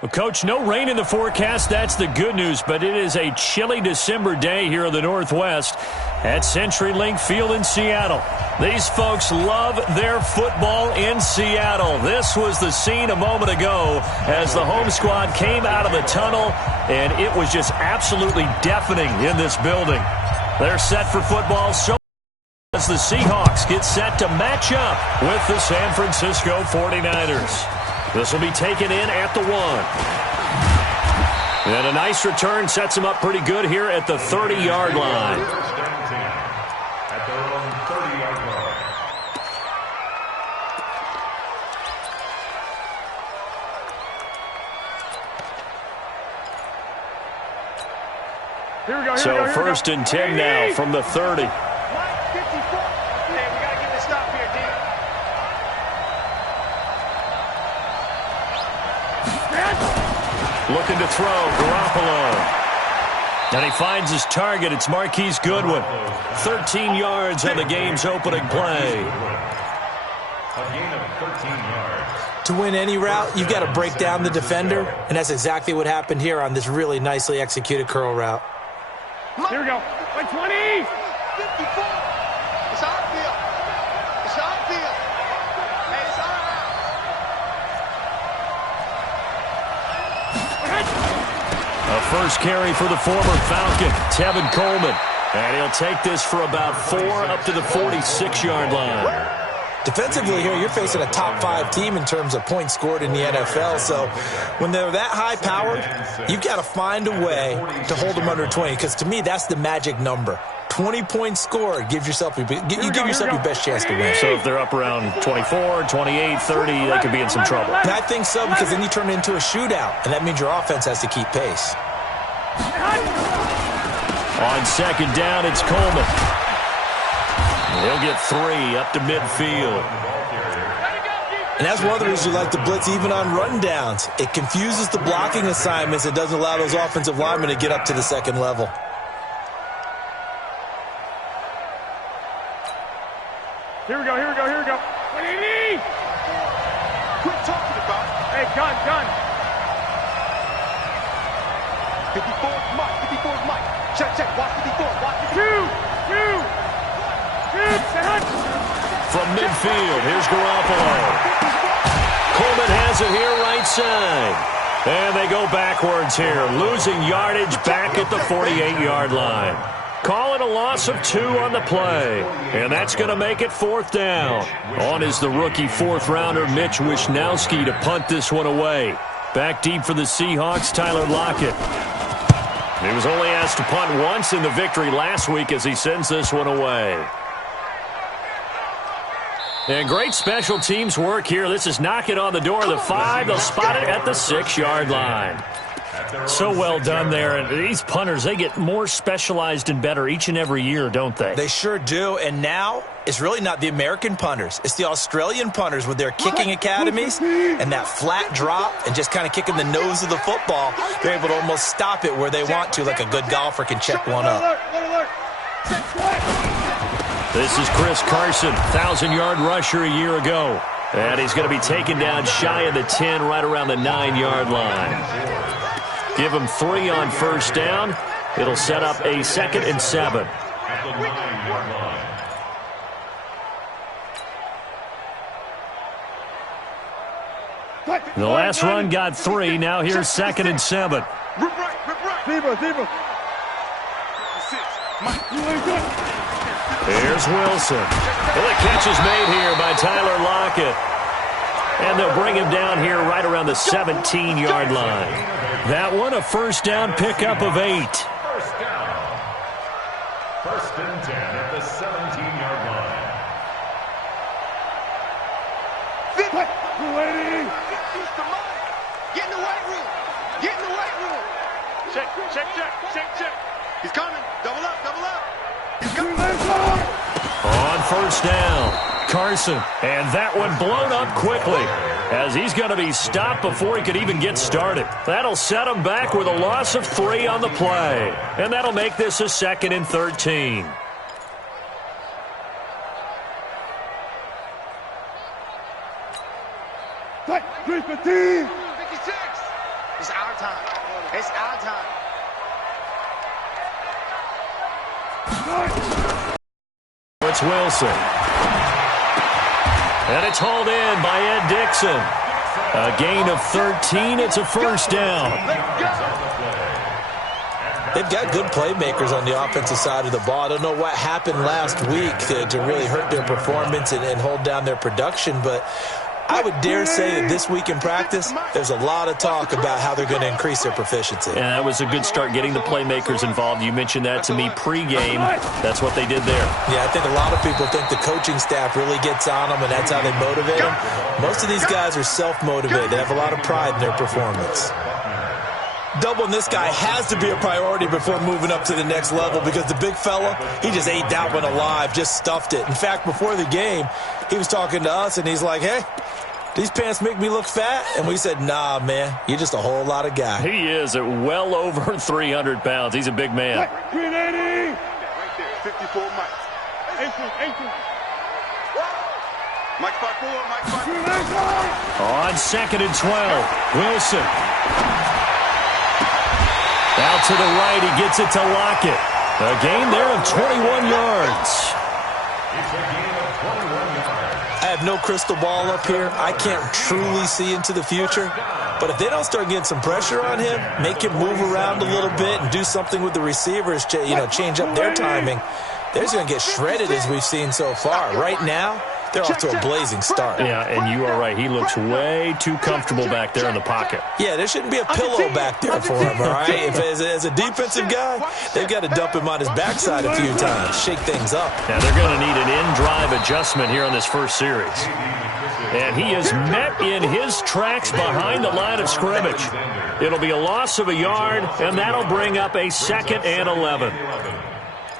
Well, Coach, no rain in the forecast. That's the good news, but it is a chilly December day here in the Northwest at CenturyLink Field in Seattle. These folks love their football in Seattle. This was the scene a moment ago as the home squad came out of the tunnel, and it was just absolutely deafening in this building. They're set for football so as the Seahawks get set to match up with the San Francisco 49ers. This will be taken in at the 1. And a nice return sets him up pretty good here at the 30-yard line. At their own 30-yard line. Here we go, So first and 10 now from the 30. Looking to throw, Garoppolo. And he finds his target. It's Marquise Goodwin. 13 yards on the game's opening play. A gain of 13 yards. To win any route, you've got to break down the defender, and that's exactly what happened here on this really nicely executed curl route. Here we go. 20. 54. It's our field. It's our field. Hey, it's our house. A first carry for the former Falcon, Tevin Coleman. And he'll take this for about 4 up to the 46-yard line. Defensively here, you're facing a top-5 team in terms of points scored in the NFL. So when they're that high-powered, you've got to find a way to hold them under 20. Because to me, that's the magic number. 20 points scored gives yourself your best chance to win. So if they're up around 24, 28, 30, they could be in some trouble. And I think so, because then you turn it into a shootout, and that means your offense has to keep pace. On second down, it's Coleman. He'll get 3 up to midfield. And that's one of the reasons we like to blitz even on rundowns. It confuses the blocking assignments. It doesn't allow those offensive linemen to get up to the second level. Here we go. 180. Quit talking about. Hey, gun. 54 is Mike. 54 is Mike. Check. Watch 54. Watch 2. From midfield, here's Garoppolo. Coleman has it here right side. And they go backwards here, losing yardage back at the 48-yard line. Call it a loss of 2 on the play. And that's going to make it 4th down. On is the rookie 4th-rounder Mitch Wishnowsky to punt this one away. Back deep for the Seahawks, Tyler Lockett. He was only asked to punt once in the victory last week as he sends this one away. And great special teams work here. This is knocking on the door of the 5. They'll spot it at the 6-yard line. So well done there. And these punters, they get more specialized and better each and every year, don't they? They sure do. And now it's really not the American punters. It's the Australian punters with their kicking academies and that flat drop and just kind of kicking the nose of the football. They're able to almost stop it where they want to, like a good golfer can check one up. This is Chris Carson, 1,000-yard rusher a year ago. And he's going to be taken down shy of the 10, right around the 9-yard line. Give him 3 on first down. It'll set up a 2nd and 7. The last run got 3. Now here's 2nd and 7. Here's Wilson. Well, the catch is made here by Tyler Lockett. And they'll bring him down here right around the 17-yard line. That one, a first down pickup of 8. First down. 1st and 10 at the 17-yard line. Get in the weight room. Get in the weight room. Check. He's coming. Double up. He's coming. On first down, Carson. And that one blown up quickly as he's going to be stopped before he could even get started. That'll set him back with a loss of 3 on the play. And that'll make this a 2nd and 13. It's our time. It's Wilson. And it's hauled in by Ed Dixon. A gain of 13. It's a first down. They've got good playmakers on the offensive side of the ball. I don't know what happened last week to really hurt their performance and hold down their production, but I would dare say that this week in practice, there's a lot of talk about how they're going to increase their proficiency. And that was a good start, getting the playmakers involved. You mentioned that to me pregame. That's what they did there. Yeah, I think a lot of people think the coaching staff really gets on them, and that's how they motivate them. Most of these guys are self-motivated. They have a lot of pride in their performance. Doubling this guy has to be a priority before moving up to the next level, because the big fella, he just ate that one alive, just stuffed it. In fact, before the game, he was talking to us, and he's like, hey, these pants make me look fat? And we said, nah, man, you're just a whole lot of guy. He is at well over 300 pounds. He's a big man. 380. Right there, 54 Mike. 18. Mike 5-4, Mike 5-4. On 2nd and 12, Wilson. Out to the right, he gets it to Lockett. A gain there of 21 yards. It's a gain of 21 yards. I have no crystal ball up here. I can't truly see into the future. But if they don't start getting some pressure on him, make him move around a little bit and do something with the receivers, change up their timing, they're just going to get shredded as we've seen so far. Right now, they're off to a blazing start. Yeah, and you are right. He looks way too comfortable back there in the pocket. Yeah, there shouldn't be a pillow back there for him, all right? If as a defensive guy, they've got to dump him on his backside a few times, shake things up. Now, they're going to need an in-drive adjustment here on this first series. And he is met in his tracks behind the line of scrimmage. It'll be a loss of a yard, and that'll bring up a 2nd and 11.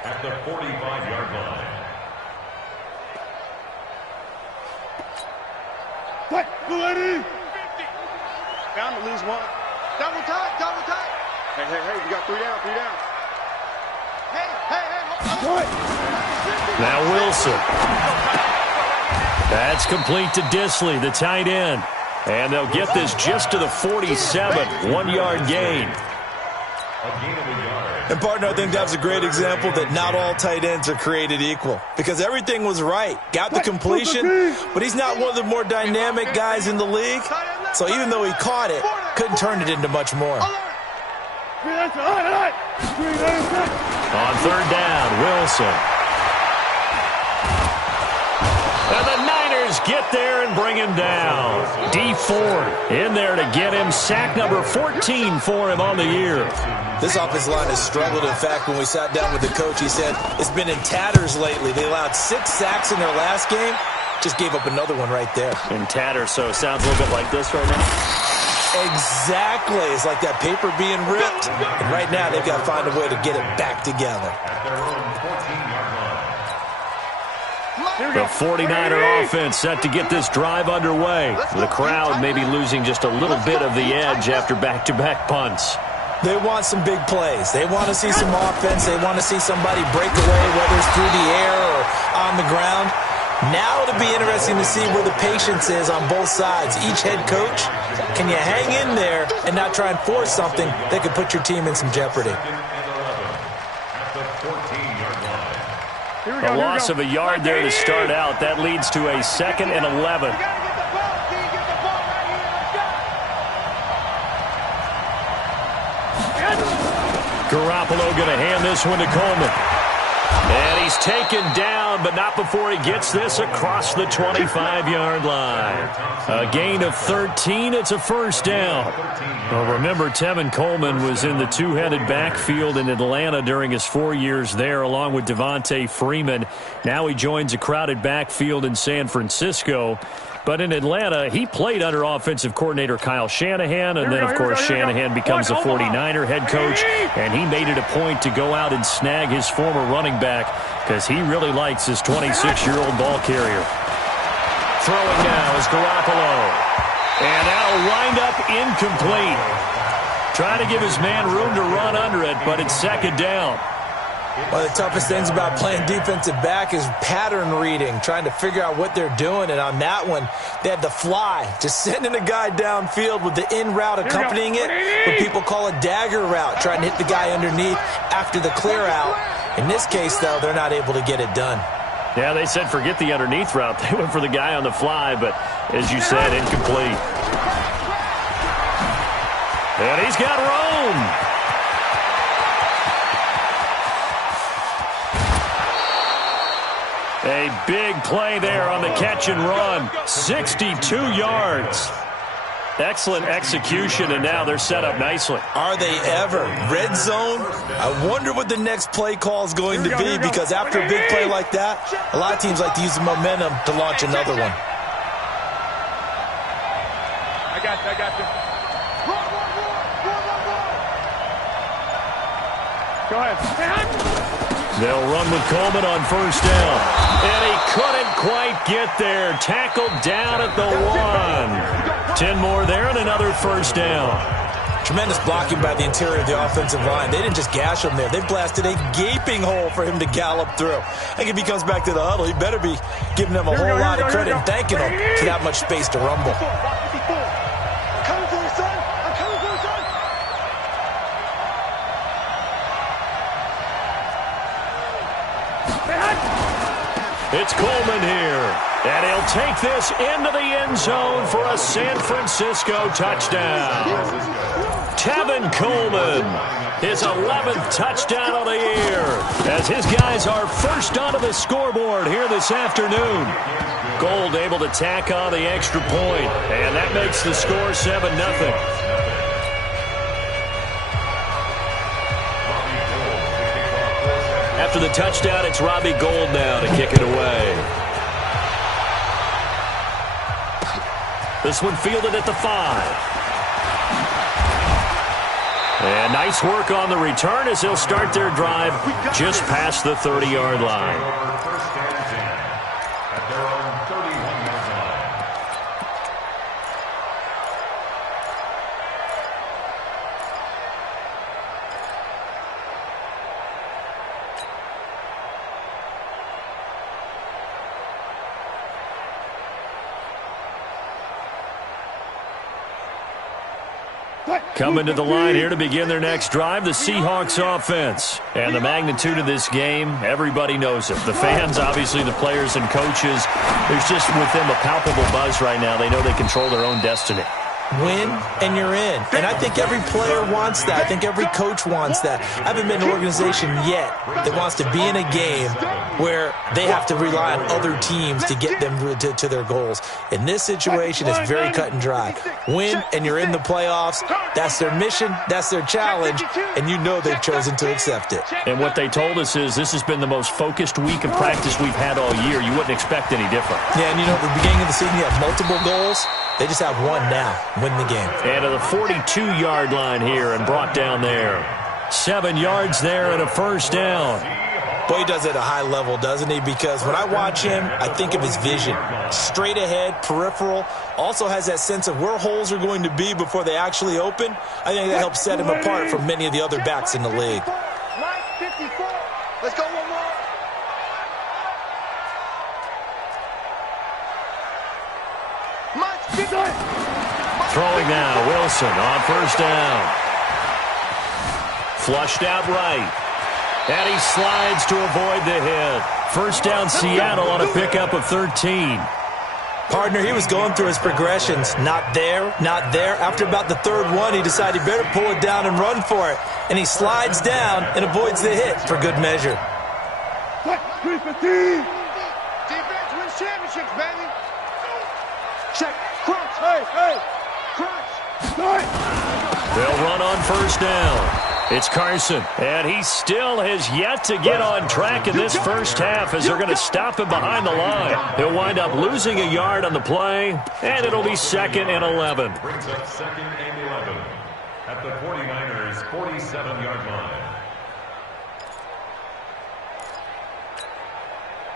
At the 45-yard line. What? Ready? Bound to lose one. Double tight. Hey, we got 3 down. Hey. What? Now Wilson. That's complete to Disley, the tight end. And they'll get this just to the 47, 1-yard gain. A gain of a yard. And, partner, I think that was a great example that not all tight ends are created equal, because everything was right. Got the completion, but he's not one of the more dynamic guys in the league. So even though he caught it, couldn't turn it into much more. On 3rd down, Wilson. And the Niners get there and bring him down. D Ford in there to get him. Sack number 14 for him on the year. This offensive line has struggled. In fact, when we sat down with the coach, he said it's been in tatters lately. They allowed 6 sacks in their last game. Just gave up another one right there. In tatters, so it sounds a little bit like this right now. Exactly. It's like that paper being ripped. And right now, they've got to find a way to get it back together. At their own 14-yard line. The 49er offense set to get this drive underway. The crowd may be losing just a little bit of the edge after back-to-back punts. They want some big plays. They want to see some offense. They want to see somebody break away, whether it's through the air or on the ground. Now it'll be interesting to see where the patience is on both sides. Each head coach, can you hang in there and not try and force something that could put your team in some jeopardy? At the 14-yard line. A loss of a yard there to start out. That leads to a 2nd and 11. Garoppolo going to hand this one to Coleman. And he's taken down, but not before he gets this across the 25-yard line. A gain of 13. It's a first down. Well, remember, Tevin Coleman was in the two-headed backfield in Atlanta during his 4 years there, along with Devontae Freeman. Now he joins a crowded backfield in San Francisco. But in Atlanta, he played under offensive coordinator Kyle Shanahan, and then, of course, Shanahan becomes a 49er head coach, and he made it a point to go out and snag his former running back because he really likes his 26-year-old ball carrier. Throwing now is Garoppolo, and that'll wind up incomplete. Trying to give his man room to run under it, but it's 2nd down. One of the toughest things about playing defensive back is pattern reading, trying to figure out what they're doing. And on that one, they had the fly, just sending a guy downfield with the in route accompanying it, what people call a dagger route, trying to hit the guy underneath after the clear out. In this case, though, they're not able to get it done. Yeah, they said forget the underneath route. They went for the guy on the fly, but as you said, incomplete. And he's got room. A big play there on the catch and run. 62 yards. Excellent execution, and now they're set up nicely. Are they ever? Red zone? I wonder what the next play call is going to be, because after a big play like that, a lot of teams like to use the momentum to launch another one. I got you. Go ahead. They'll run with Coleman on first down. And he couldn't quite get there. Tackled down at the 1. 10 more there and another first down. Tremendous blocking by the interior of the offensive line. They didn't just gash him there. They blasted a gaping hole for him to gallop through. I think if he comes back to the huddle, he better be giving them a whole lot of credit and thanking them for that much space to rumble. It's Coleman here, and he'll take this into the end zone for a San Francisco touchdown. Tevin Coleman, his 11th touchdown of the year, as his guys are first onto the scoreboard here this afternoon. Gold able to tack on the extra point, and that makes the score 7-0. After the touchdown, it's Robbie Gould now to kick it away. This one fielded at the 5. And nice work on the return as they'll start their drive just past the 30-yard line. First and 10 at their own 31-yard line. Coming to the line here to begin their next drive, the Seahawks offense. And the magnitude of this game, everybody knows it. The fans, obviously the players and coaches, there's just with them a palpable buzz right now. They know they control their own destiny. Win, and you're in. And I think every player wants that. I think every coach wants that. I haven't been an organization yet that wants to be in a game where they have to rely on other teams to get them to their goals. In this situation, it's very cut and dry. Win, and you're in the playoffs. That's their mission. That's their challenge. And you know they've chosen to accept it. And what they told us is this has been the most focused week of practice we've had all year. You wouldn't expect any different. Yeah, and you know, at the beginning of the season, you have multiple goals. They just have one now. Win the game. And to the 42-yard line here and brought down there. 7 yards there and a first down. Boy, he does it at a high level, doesn't he? Because when I watch him, I think of his vision. Straight ahead, peripheral. Also has that sense of where holes are going to be before they actually open. I think that helps set him apart from many of the other backs in the league. Let's go one more. Throwing now, Wilson on first down. Flushed out right. And he slides to avoid the hit. First down, Seattle on a pickup of 13. Partner, he was going through his progressions. Not there, not there. After about the third one, he decided he better pull it down and run for it. And he slides down and avoids the hit for good measure. Defense wins championships, baby. Check. Crunch. Hey. Crunch. They'll run on first down. It's Carson, and he still has yet to get on track in this first half as they're going to stop him behind the line. He'll wind up losing a yard on the play, and it'll be 2nd and 11. Brings up 2nd and 11 at the 49ers' 47-yard line.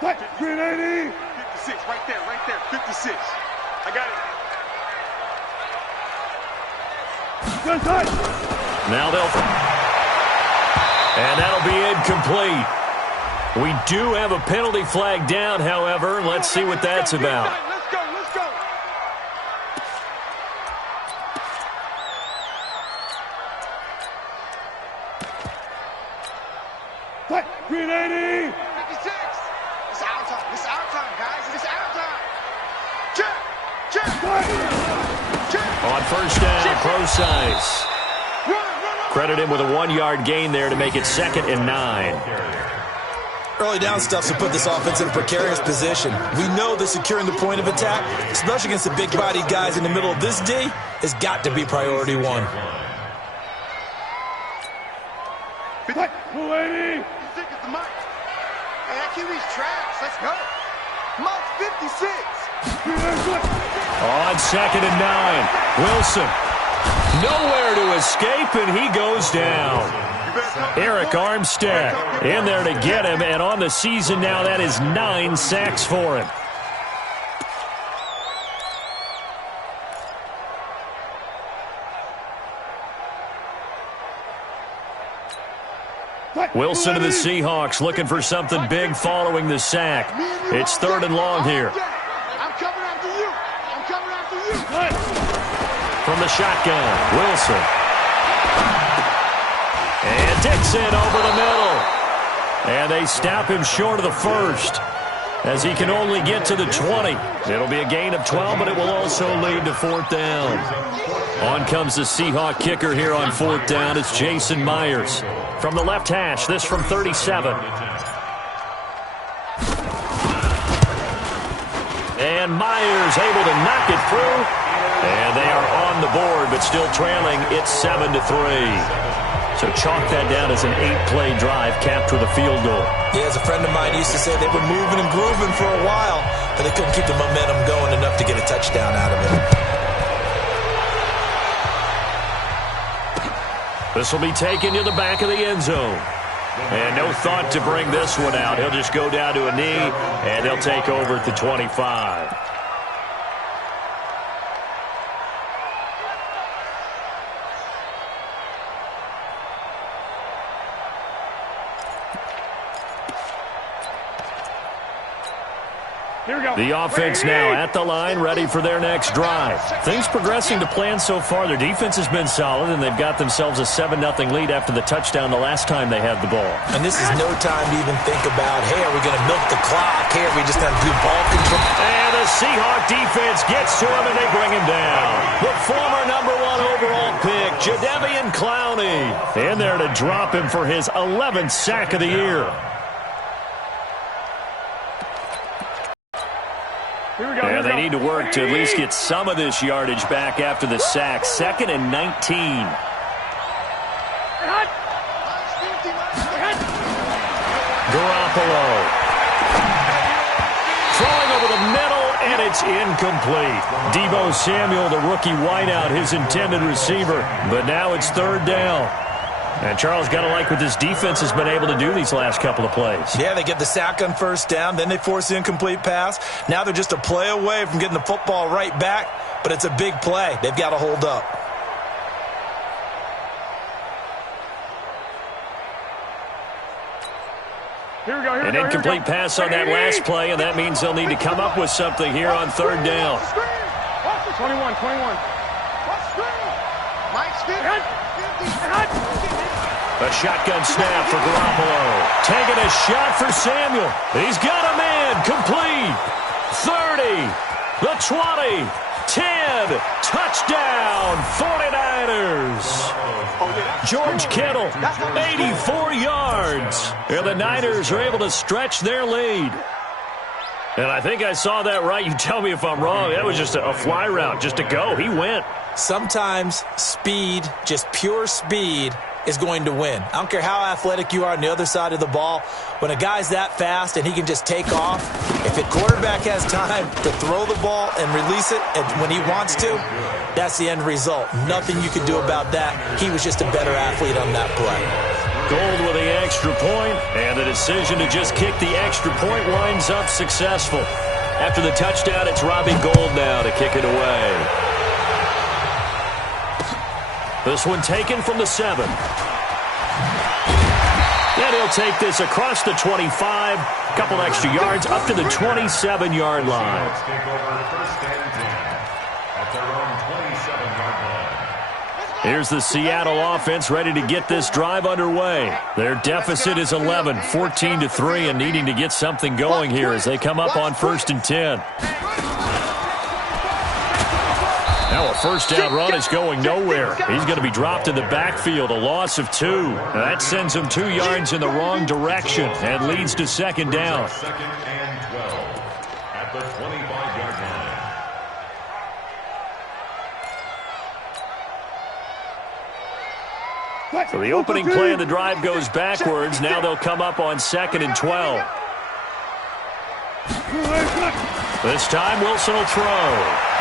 Touch it, 380. 56, right there, 56. I got it. Good touch. Now they'll... And that'll be incomplete. We do have a penalty flag down, however. Let's see what that's about. Let's go, let's go. What? Green 80. 56. It's our time. It's our time, guys. It's our time. Check. Check. Check. On first down, Procise. Credit him with a 1-yard gain there to make it 2nd and 9. Early down stuff to put this offense in a precarious position. We know that securing the point of attack, especially against the big-bodied guys in the middle of this D, has got to be priority one. What? 280. Stick at the mic. Hey, that QB's trash. Let's go. Mike 56. On 2nd and 9, Wilson. Nowhere to escape, and he goes down. Eric Armstead in there to get him, and on the season now, that is 9 sacks for him. Wilson to the Seahawks looking for something big following the sack. It's 3rd and long here. I'm coming after you. I'm coming after you. From the shotgun, Wilson. And Dixon over the middle. And they stop him short of the first, as he can only get to the 20. It'll be a gain of 12, but it will also lead to 4th down. On comes the Seahawk kicker here on 4th down. It's Jason Myers. From the left hash, this from 37. And Myers able to knock it through. And they are on the board, but still trailing. It's 7-3. So chalk that down as an 8-play drive capped with a field goal. Yeah, as a friend of mine used to say, they were moving and grooving for a while, but they couldn't keep the momentum going enough to get a touchdown out of it. This will be taken to the back of the end zone. And no thought to bring this one out. He'll just go down to a knee, and they'll take over at the 25. Here we go. The offense now at the line, ready for their next drive. Things progressing to plan so far. Their defense has been solid, and they've got themselves a 7-0 lead after the touchdown the last time they had the ball. And this is no time to even think about, hey, are we going to milk the clock? Hey, are we just going to do ball control? And the Seahawk defense gets to him, and they bring him down. The former #1 overall pick, Jadeveon Clowney, in there to drop him for his 11th sack of the year. Here we go. And they need to work to at least get some of this yardage back after the sack. 2nd and 19. Garoppolo. Throwing over the middle, and it's incomplete. Deebo Samuel, the rookie wideout, his intended receiver. But now it's 3rd down. And Charles, got to like what this defense has been able to do these last couple of plays. Yeah, they get the sack on first down, then they force the incomplete pass. Now they're just a play away from getting the football right back, but it's a big play. They've got to hold up. Here we go. An incomplete pass on that last play, and that means they'll need to come up with something here on 3rd down. 21. Mike Smith. A shotgun snap for Garoppolo. Taking a shot for Samuel. He's got a man. Complete. 30. The 20. 10. Touchdown. 49ers. George Kittle. 84 yards. And the Niners are able to stretch their lead. And I think I saw that right. You tell me if I'm wrong. That was just a fly route, just to go. He went. Sometimes speed, just pure speed, is going to win. I don't care how athletic you are on the other side of the ball. When a guy's that fast and he can just take off, if the quarterback has time to throw the ball and release it when he wants to, that's the end result. Nothing you can do about that. He was just a better athlete on that play. Gold with the extra point, and the decision to just kick the extra point winds up successful. After the touchdown, it's Robbie Gould now to kick it away. This one taken from the 7. And he'll take this across the 25, a couple extra yards, up to the 27-yard line. Here's the Seattle offense ready to get this drive underway. Their deficit is 11, 14-3, and needing to get something going here as they come up on 1st and 10. Now a first down run is going nowhere. He's going to be dropped in the backfield, a loss of 2. That sends him 2 yards in the wrong direction and leads to 2nd down. 2nd and 12 at the 25-yard line. So the opening play of the drive goes backwards. Now they'll come up on 2nd and 12. This time Wilson will throw.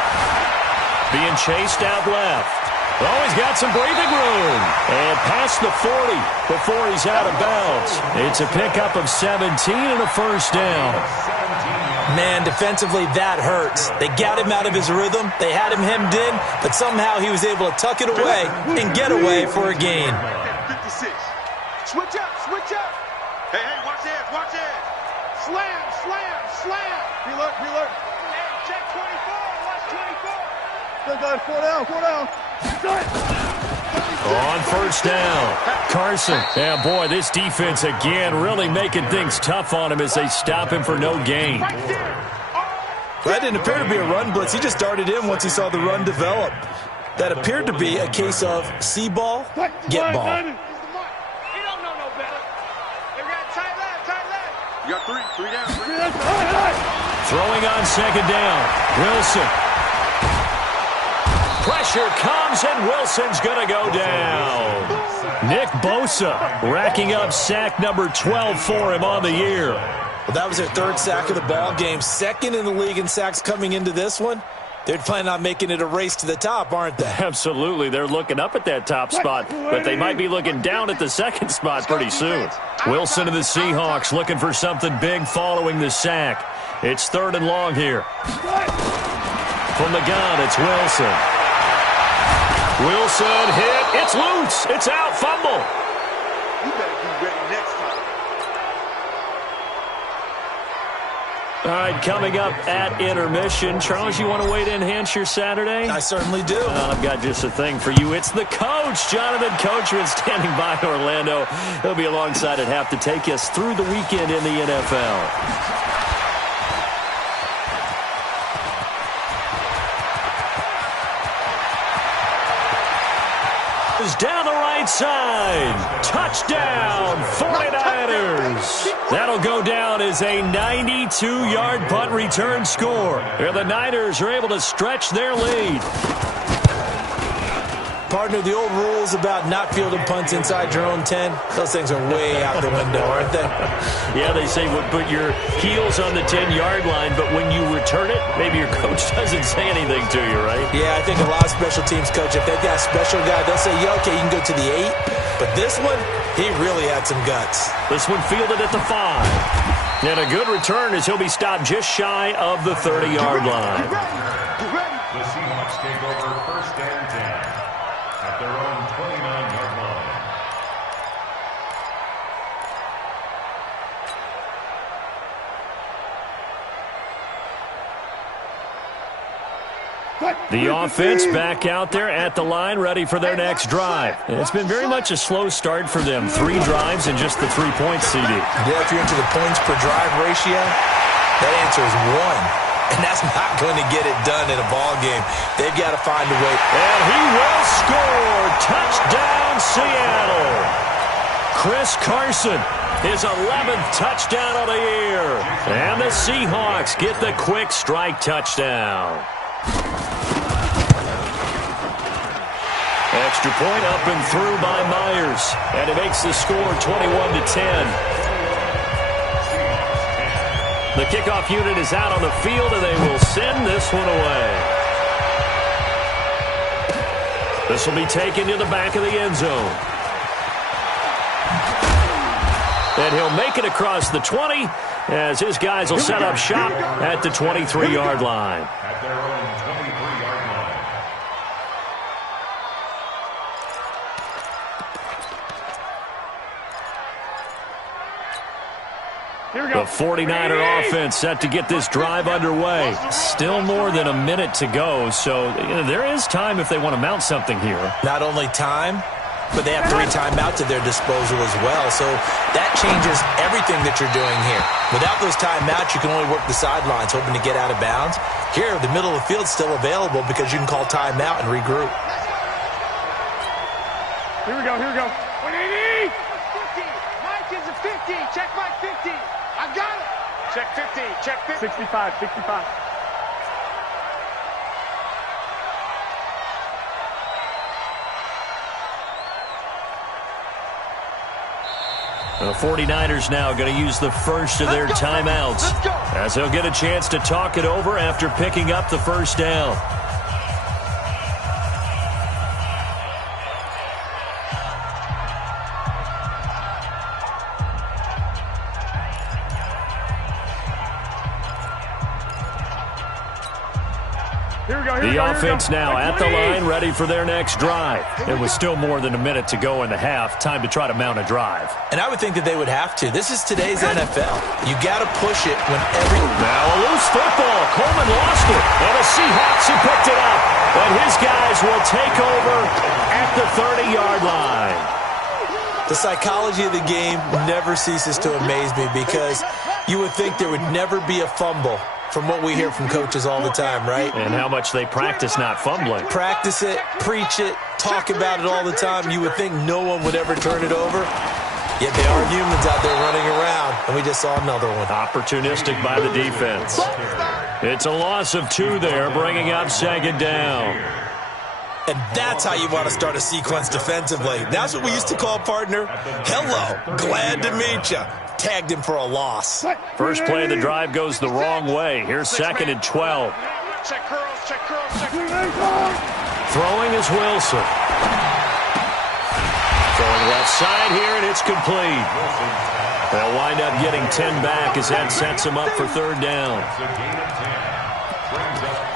Being chased out left. Oh, he's got some breathing room. And past the 40 before he's out of bounds. It's a pickup of 17 and a first down. Man, defensively, that hurts. They got him out of his rhythm. They had him hemmed in, but somehow he was able to tuck it away and get away for a gain. 56. Switch up, switch up. Hey, watch that, watch that. Slam, slam, slam. Reload, reload. Hey, check 24, watch 24. Good, guys, 4 down, 4 down. On first down, Carson. Yeah, boy, this defense again really making things tough on him as they stop him for no gain. That didn't appear to be a run blitz. He just darted in once he saw the run develop. That appeared to be a case of see ball, get ball. He don't know no better. They got tight left. You got three down. Throwing on 2nd down, Wilson. Pressure comes, and Wilson's going to go down. Nick Bosa racking up sack number 12 for him on the year. Well, that was their 3rd sack of the ball game. 2nd in the league in sacks coming into this one. They're planning on making it a race to the top, aren't they? Absolutely. They're looking up at that top spot, but they might be looking down at the 2nd spot pretty soon. Wilson and the Seahawks looking for something big following the sack. It's 3rd and long here. From the gun, it's Wilson. Wilson hit. It's loose. It's out. Fumble. You better be ready next time. All right, coming up at intermission. Charles, you want to wait to enhance your Saturday? I certainly do. I've got just a thing for you. It's the coach, Jonathan Coachman, standing by in Orlando. He'll be alongside at half to take us through the weekend in the NFL. Down the right side. Touchdown, 49ers. That'll go down as a 92-yard punt return score. And the Niners are able to stretch their lead. Partner, the old rules about not fielding punts inside your own 10, those things are way out the window, aren't they? Yeah, they say put your heels on the 10-yard line, but when you return it, maybe your coach doesn't say anything to you, right? Yeah, I think a lot of special teams coach, if they've got a special guy, they'll say, yeah, okay, you can go to the 8. But this one, he really had some guts. This one fielded at the 5. And a good return as he'll be stopped just shy of the 30-yard line. The Seahawks take over 1st and 10 at their own 29-yard line. The offense back out there at the line, ready for their next drive. It's been very much a slow start for them. 3 drives and just the 3 points, CD. Yeah, if you're into the points per drive ratio, that answer is 1. And that's not going to get it done in a ball game. They've got to find a way. And he will score. Touchdown, Seattle. Chris Carson, his 11th touchdown of the year. And the Seahawks get the quick strike touchdown. Extra point up and through by Myers. And it makes the score 21-10. The kickoff unit is out on the field, and they will send this one away. This will be taken to the back of the end zone. And he'll make it across the 20 as his guys will set up shop at the 23-yard line. At their own 23-yard line. The 49er offense set to get this drive underway. Still more than a minute to go, so there is time if they want to mount something here. Not only time, but they have 3 timeouts at their disposal as well. So that changes everything that you're doing here. Without those timeouts, you can only work the sidelines, hoping to get out of bounds. Here, the middle of the field's still available because you can call timeout and regroup. Here we go, here we go. 180! 50. Mike is a 50. Check Mike 50. I got it. Check 50. Check 50. 65, 65. The 49ers now going to use the first of their timeouts as they'll get a chance to talk it over after picking up the first down. The offense now at the line, ready for their next drive. It was still more than a minute to go in the half. Time to try to mount a drive. And I would think that they would have to. This is today's NFL. You got to push it when Now a loose football. Coleman lost it. And the Seahawks have picked it up. But his guys will take over at the 30-yard line. The psychology of the game never ceases to amaze me because you would think there would never be a fumble from what we hear from coaches all the time, right? And how much they practice not fumbling. Practice it, preach it, talk about it all the time. You would think no one would ever turn it over. Yet they are humans out there running around, and we just saw another one. Opportunistic by the defense. It's a loss of 2 there, bringing up second down. And that's how you want to start a sequence defensively. That's what we used to call, partner, hello, glad to meet you. Tagged him for a loss. First play of the drive goes the wrong way. Here's 2nd and 12. Check curls, check curls, check Throwing is Wilson. Throwing left side here, and it's complete. They'll wind up getting 10 back as that sets them up for 3rd down.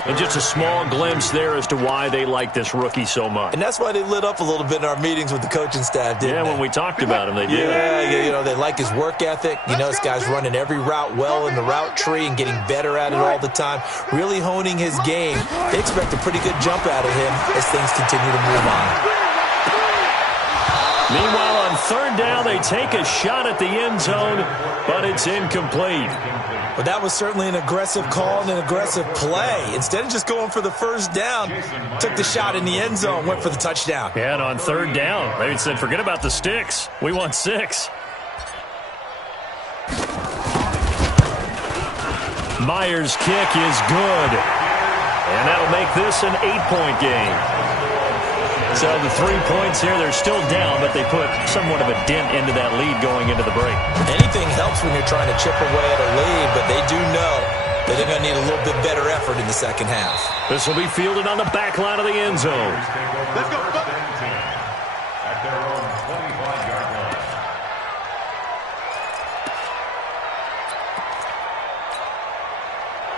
And just a small glimpse there as to why they like this rookie so much. And that's why they lit up a little bit in our meetings with the coaching staff, didn't they? When we talked about him, they did. Yeah, you know, they like his work ethic. You know, this guy's running every route well in the route tree and getting better at it all the time, really honing his game. They expect a pretty good jump out of him as things continue to move on. Meanwhile, on 3rd down, they take a shot at the end zone, but it's incomplete. But that was certainly an aggressive call and an aggressive play. Instead of just going for the first down, took the shot in the end zone, went for the touchdown. Yeah, and on 3rd down, they said, forget about the sticks. We want 6. Myers' kick is good. And that'll make this an 8-point game. So the 3 points here, they're still down, but they put somewhat of a dent into that lead going into the break. Anything helps when you're trying to chip away at a lead, but they do know that they're going to need a little bit better effort in the second half. This will be fielded on the back line of the end zone. Let's go. At their own 25-yard line.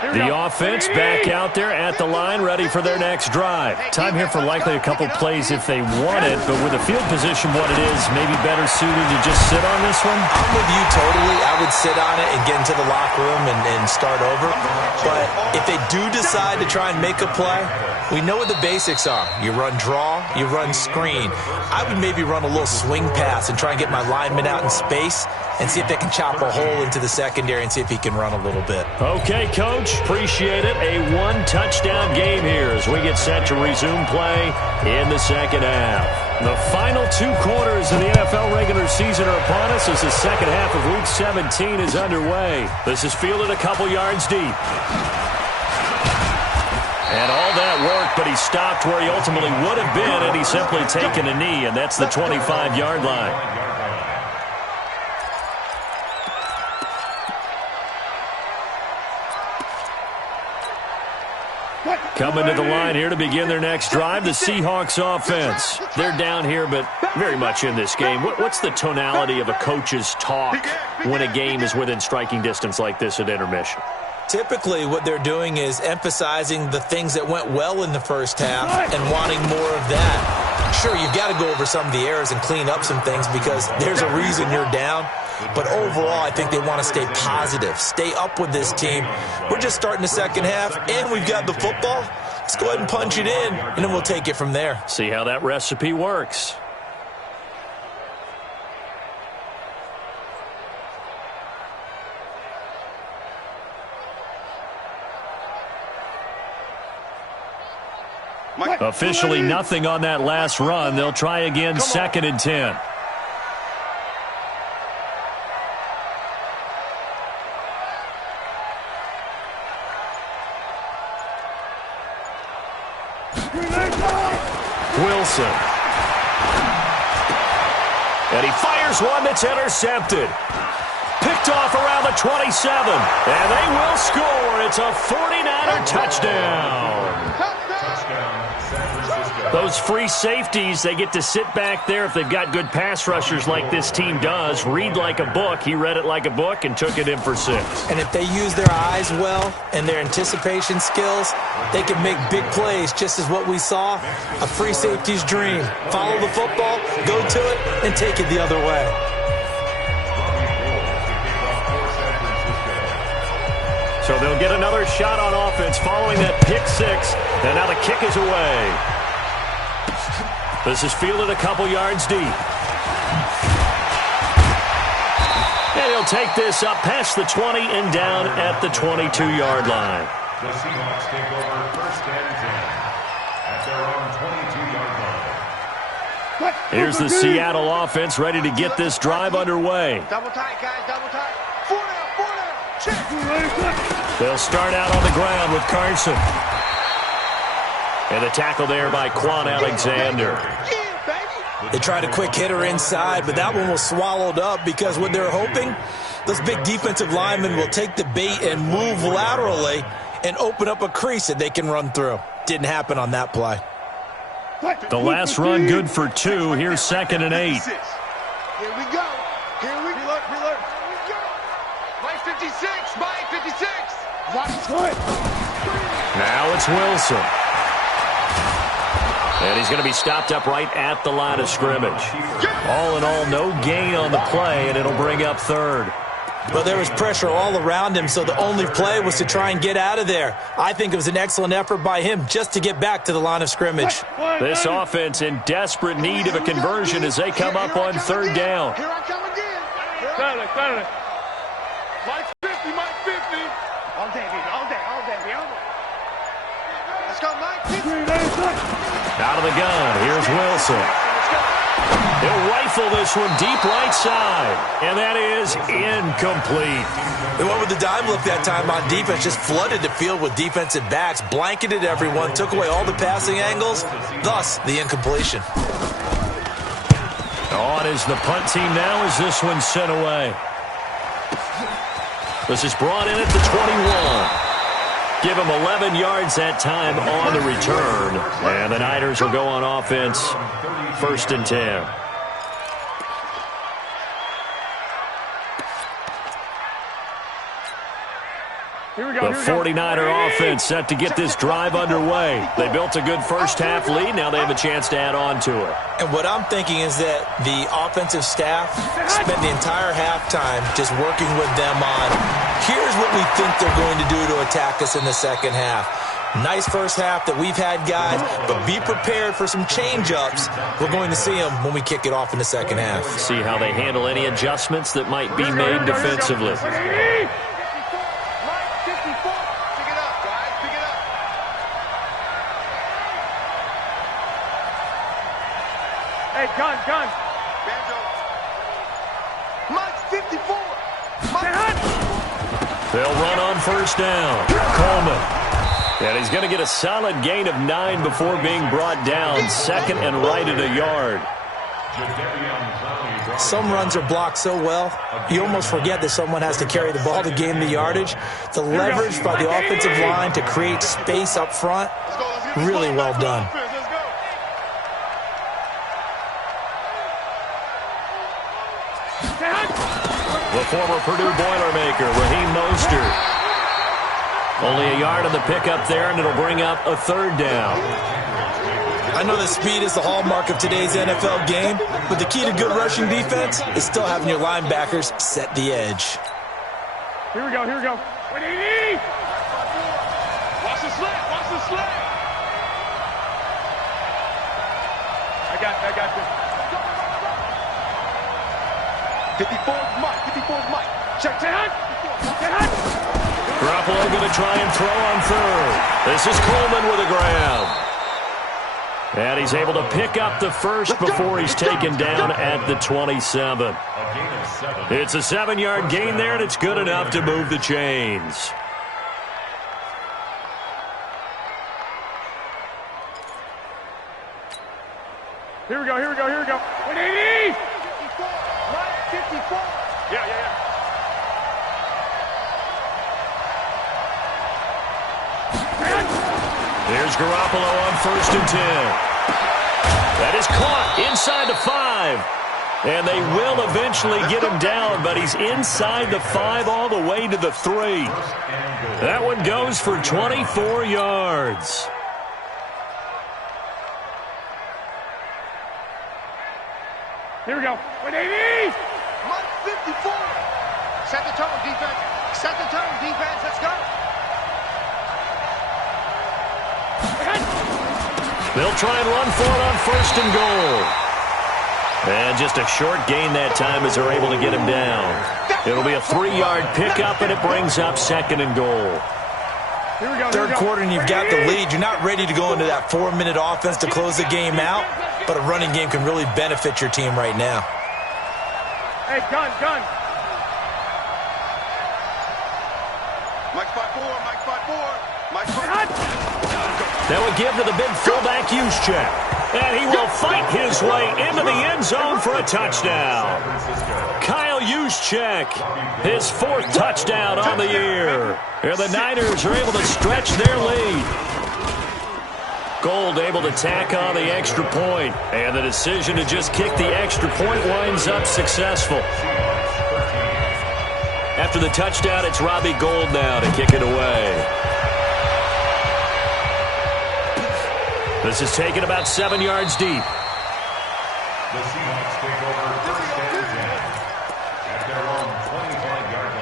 The offense back out there at the line, ready for their next drive. Time here for likely a couple plays if they want it, but with the field position what it is, maybe better suited to just sit on this one? I'm with you totally. I would sit on it and get into the locker room and start over. But if they do decide to try and make a play, we know what the basics are. You run draw, you run screen. I would maybe run a little swing pass and try and get my lineman out in space and see if they can chop a hole into the secondary and see if he can run a little bit. Okay, Coach. Appreciate it. A 1-touchdown game here as we get set to resume play in the second half. The final 2 quarters of the NFL regular season are upon us as the second half of Week 17 is underway. This is fielded a couple yards deep. And all that work, but he stopped where he ultimately would have been, and he's simply taken a knee, and that's the 25-yard line. Coming to the line here to begin their next drive, the Seahawks offense. They're down here, but very much in this game. What's the tonality of a coach's talk when a game is within striking distance like this at intermission? Typically, what they're doing is emphasizing the things that went well in the first half and wanting more of that. Sure, you've got to go over some of the errors and clean up some things because there's a reason you're down. But overall, I think they want to stay positive, stay up with this team. We're just starting the second half, and we've got the football. Let's go ahead and punch it in, and then we'll take it from there. See how that recipe works. Officially nothing on that last run. They'll try again, 2nd and 10. Wilson. And he fires one that's intercepted. Picked off around the 27. And they will score. It's a 49er touchdown. Those free safeties, they get to sit back there if they've got good pass rushers like this team does. Read like a book. He read it like a book and took it in for 6. And if they use their eyes well and their anticipation skills, they can make big plays, just as what we saw. A free safety's dream. Follow the football, go to it, and take it the other way. So they'll get another shot on offense following that pick 6. And now the kick is away. This is fielded a couple yards deep. And he'll take this up past the 20 and down at the 22-yard line. The Seahawks take over 1st and 10 at their own 22-yard line. Here's the Seattle offense ready to get this drive underway. Double tight, guys, double tight. 4 down, check. They'll start out on the ground with Carson. And the tackle there by Quan Alexander. They tried a quick hitter inside, but that one was swallowed up because what they're hoping, those big defensive linemen will take the bait and move laterally and open up a crease that they can run through. Didn't happen on that play. The last run good for 2. Here's 2nd and 8. Here we go. Here we look. Here we go. Mike 56. Mike 56. Watch. Now it's Wilson. And he's going to be stopped up right at the line of scrimmage. All in all, no gain on the play, and it'll bring up 3rd. Well, there was pressure all around him, so the only play was to try and get out of there. I think it was an excellent effort by him just to get back to the line of scrimmage. This offense in desperate need of a conversion as they come up on 3rd down. Here I come again. Got it. Mike 50, Mike 50. All day, baby, all day. Let's go, Mike 50. Out of the gun, here's Wilson. He'll rifle this one deep right side. And that is incomplete. They went with the dime look that time on defense, just flooded the field with defensive backs, blanketed everyone, took away all the passing angles, thus the incompletion. On is the punt team now as this one's sent away. This is brought in at the 21. Give him 11 yards that time on the return. And the Niners will go on offense, 1st and 10. The 49er offense set to get this drive underway. They built a good first half lead. Now they have a chance to add on to it. And what I'm thinking is that the offensive staff spent the entire halftime just working with them on, here's what we think they're going to do to attack us in the second half. Nice first half that we've had, guys, but be prepared for some change-ups. We're going to see them when we kick it off in the second half. See how they handle any adjustments that might be made defensively. Hey, gun. Banjo. Mike 54. They'll run on 1st down. Coleman. And he's going to get a solid gain of 9 before being brought down. 2nd and right at a yard. Some runs are blocked so well, you almost forget that someone has to carry the ball to gain the yardage. The leverage by the offensive line to create space up front, really well done. The former Purdue Boilermaker, Raheem Mostert. Only a yard on the pickup there, and it'll bring up a 3rd down. I know that speed is the hallmark of today's NFL game, but the key to good rushing defense is still having your linebackers set the edge. Here we go, here we go. 180! Watch the slant, watch the slant! I got this. 54's Mike, 54's Mike. Check 10! Garoppolo going to try and throw on third. This is Coleman with a grab. And he's able to pick up the first before he's taken down at the 27. It's a 7-yard gain there, and it's good enough to move the chains. Here we go, here we go, here we go. 180! 54, right, 54. Yeah. Here's Garoppolo on 1st and 10. That is caught inside the 5. And they will eventually get him down, but he's inside the 5 all the way to the 3. That one goes for 24 yards. Here we go. 180! Mike, 54. Set the tone, defense. Set the tone, defense. Let's go. They'll try and run for it on 1st and goal. And just a short gain that time as they're able to get him down. It'll be a 3-yard pickup, and it brings up 2nd and goal. Here we go. Third quarter and you've got the lead. You're not ready to go into that 4-minute offense to close the game out, but a running game can really benefit your team right now. Hey, gun. Mike 5-4, Mike 5-4. Mike 5-4. That would give to the big fullback Juszczyk. And he will fight his way into the end zone for a touchdown. Kyle Juszczyk, his 4th touchdown on the year. And the Niners are able to stretch their lead. Gold able to tack on the extra point. And the decision to just kick the extra point winds up successful. After the touchdown, it's Robbie Gould now to kick it away. This is taken about 7 yards deep. The Seahawks take over 1st and 10 at their own 25-yard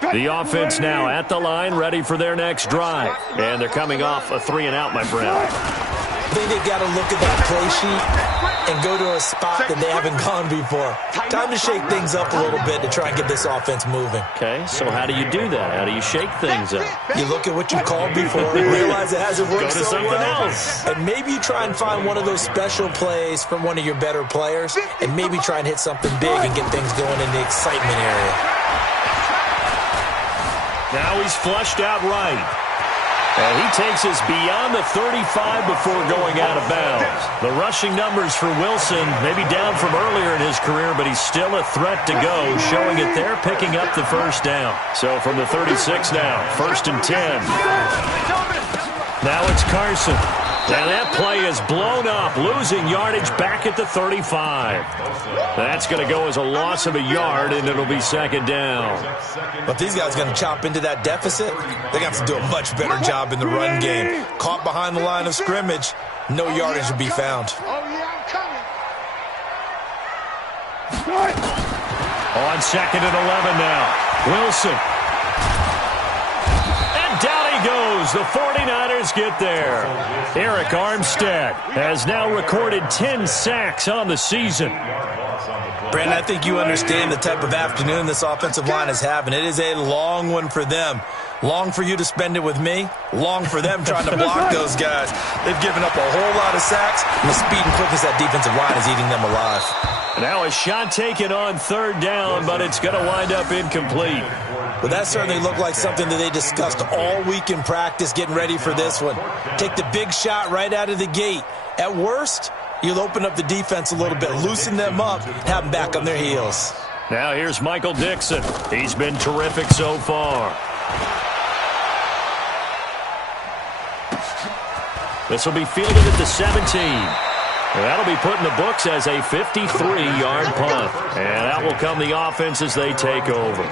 line. The offense now at the line, ready for their next drive. And they're coming off a 3-and-out, my friend. I think they've got to look at that play sheet and go to a spot that they haven't gone before. Time to shake things up a little bit to try and get this offense moving. Okay, so how do you do that? How do you shake things up? You look at what you called before, realize it hasn't worked Go to so something well, else. and maybe you try and find one of those special plays from one of your better players, and maybe try and hit something big and get things going in the excitement area. Now he's flushed out right. And he takes us beyond the 35 before going out of bounds. The rushing numbers for Wilson maybe down from earlier in his career, but he's still a threat to go, showing it there, picking up the 1st down. So from the 36 now, 1st and 10. Now it's Carson. And that play is blown up, losing yardage back at the 35. That's going to go as a loss of a yard, and it'll be 2nd down. But these guys are going to chop into that deficit. They're going to have to do a much better job in the run game. Caught behind the line of scrimmage, no yardage will be found. Oh, yeah, I'm coming. On 2nd and 11 now. Wilson. And down he goes. The 49ers get there. Eric Armstead has now recorded 10 sacks on the season. Brandon, I think you understand the type of afternoon this offensive line is having. It is a long one for them. Long for you to spend it with me. Long for them trying to block those guys. They've given up a whole lot of sacks, and the speed and quickness that defensive line is eating them alive. Now a shot taken on 3rd down, but it's going to wind up incomplete. But that certainly looked like something that they discussed all week in practice getting ready for this one. Take the big shot right out of the gate. At worst, you'll open up the defense a little bit, loosen them up, have them back on their heels. Now here's Michael Dixon. He's been terrific so far. This will be fielded at the 17. And that'll be put in the books as a 53-yard punt. And that will come the offense as they take over.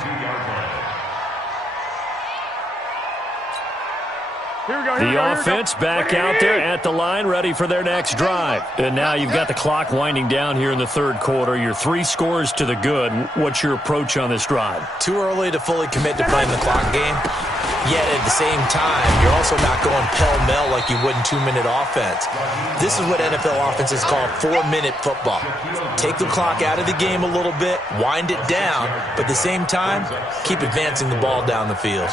The offense back out there at the line, ready for their next drive. And now you've got the clock winding down here in the third quarter. You're 3 scores to the good. What's your approach on this drive? Too early to fully commit to playing the clock game. Yet at the same time, you're also not going pell-mell like you would in 2-minute offense. This is what NFL offenses call 4-minute football. Take the clock out of the game a little bit, wind it down, but at the same time, keep advancing the ball down the field.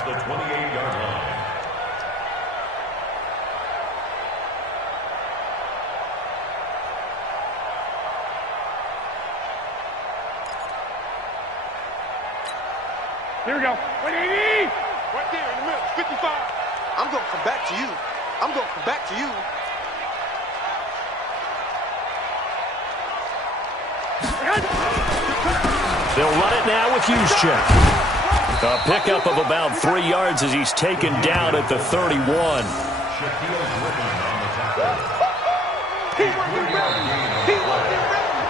Here we go. 180! Right there in the middle, 55. I'm going to come back to you. I'm going to come back to you. They'll run it now with Juszczyk. A pickup of about 3 yards as he's taken down at the 31.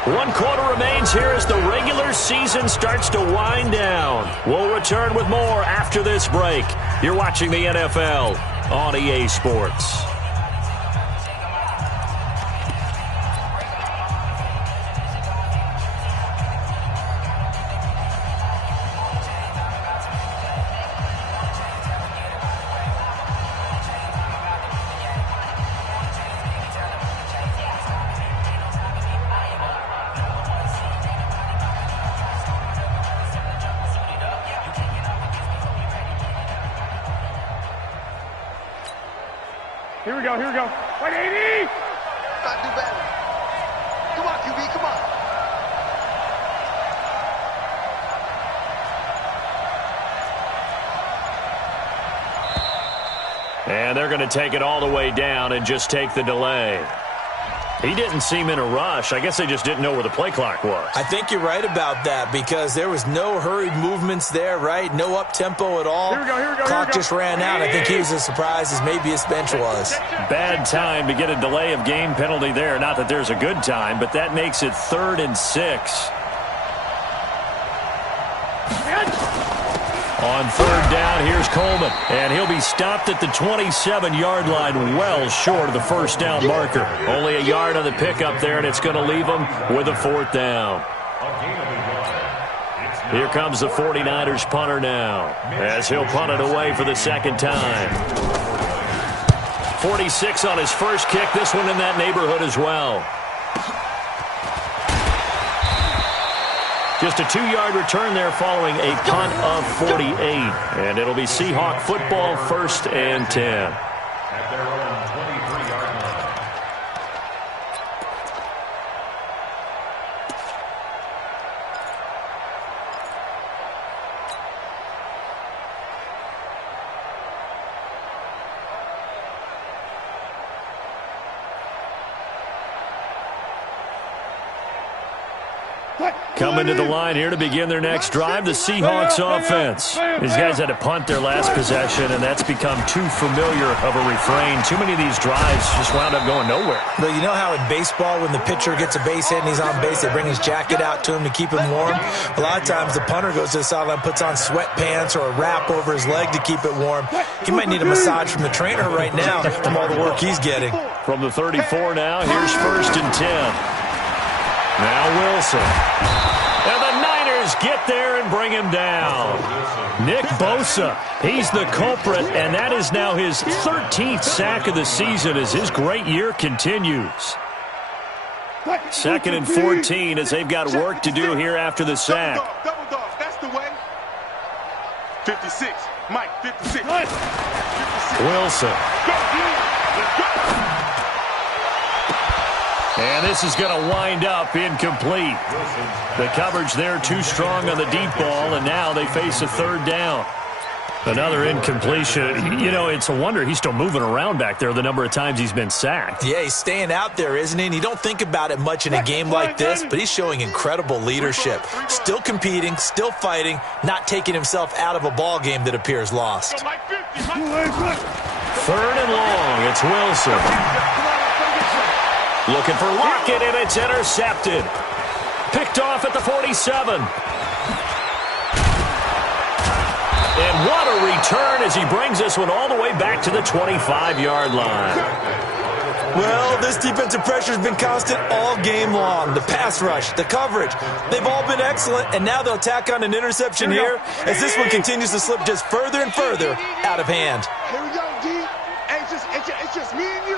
1 quarter remains here as the regular season starts to wind down. We'll return with more after this break. You're watching the NFL on EA Sports. Here we go, here we go. 180! Gotta do better. Come on, QB, come on. And they're going to take it all the way down and just take the delay. He didn't seem in a rush. I guess they just didn't know where the play clock was. I think you're right about that because there was no hurried movements there, right? No up-tempo at all. Here we go, here we go, Clock here we go. just ran out. I think he was as surprised as maybe his bench was. Bad time to get a delay of game penalty there. Not that there's a good time, but that makes it 3rd and 6. On 3rd down, here's Coleman. And he'll be stopped at the 27-yard line, well short of the first down marker. Only a yard on the pickup there, and it's going to leave him with a 4th down. Here comes the 49ers punter now, as he'll punt it away for the second time. 46 on his first kick, this one in that neighborhood as well. Just a 2-yard return there following a punt of 48. And it'll be Seahawk football, 1st and 10. At their own 23-yard line. Coming to the line here to begin their next drive, the Seahawks offense. These guys had to punt their last possession, and that's become too familiar of a refrain. Too many of these drives just wound up going nowhere. But you know how in baseball, when the pitcher gets a base hit and he's on base, they bring his jacket out to him to keep him warm? A lot of times the punter goes to the sideline, puts on sweatpants or a wrap over his leg to keep it warm. He might need a massage from the trainer right now from all the work he's getting. From the 34 now, here's 1st and 10. Now Wilson. And the Niners get there and bring him down. Nick Bosa, he's the culprit, and that is now his 13th sack of the season as his great year continues. 2nd and 14 as they've got work to do here after the sack. Double dog, that's the way. 56, Mike, 56. 56. Wilson. Let's go. And this is going to wind up incomplete. The coverage there too strong on the deep ball, and now they face a 3rd down. Another incompletion. You know, it's a wonder he's still moving around back there the number of times he's been sacked. Yeah, he's staying out there, isn't he? And you don't think about it much in a game like this, but he's showing incredible leadership. Still competing, still fighting, not taking himself out of a ball game that appears lost. 3rd and long. It's Wilson. Looking for Lockett, and it's intercepted. Picked off at the 47. And what a return as he brings this one all the way back to the 25-yard line. Well, this defensive pressure has been constant all game long. The pass rush, the coverage, they've all been excellent, and now they'll tack on an interception here as this one continues to slip just further and further out of hand. Here we go, D. Hey, it's just me and you.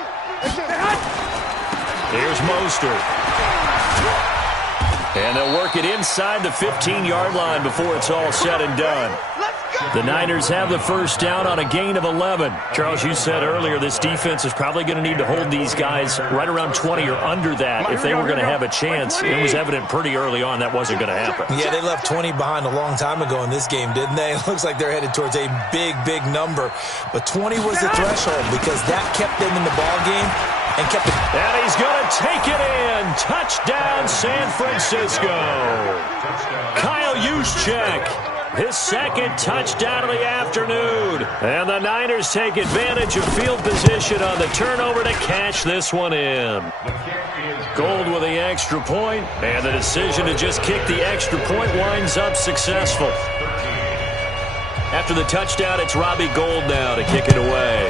Here's Mostert. And they'll work it inside the 15-yard line before it's all said and done. The Niners have the first down on a gain of 11. Charles, you said earlier this defense is probably going to need to hold these guys right around 20 or under that if they were going to have a chance. It was evident pretty early on that wasn't going to happen. Yeah, they left 20 behind a long time ago in this game, didn't they? It looks like they're headed towards a big, big number. But 20 was the threshold because that kept them in the ball game and kept it. And he's going to take it in. Touchdown, San Francisco. Kyle Juszczyk. His second touchdown of the afternoon. And the Niners take advantage of field position on the turnover to cash this one in. Gold with the extra point, and the decision to just kick the extra point winds up successful. After the touchdown, it's Robbie Gould now to kick it away.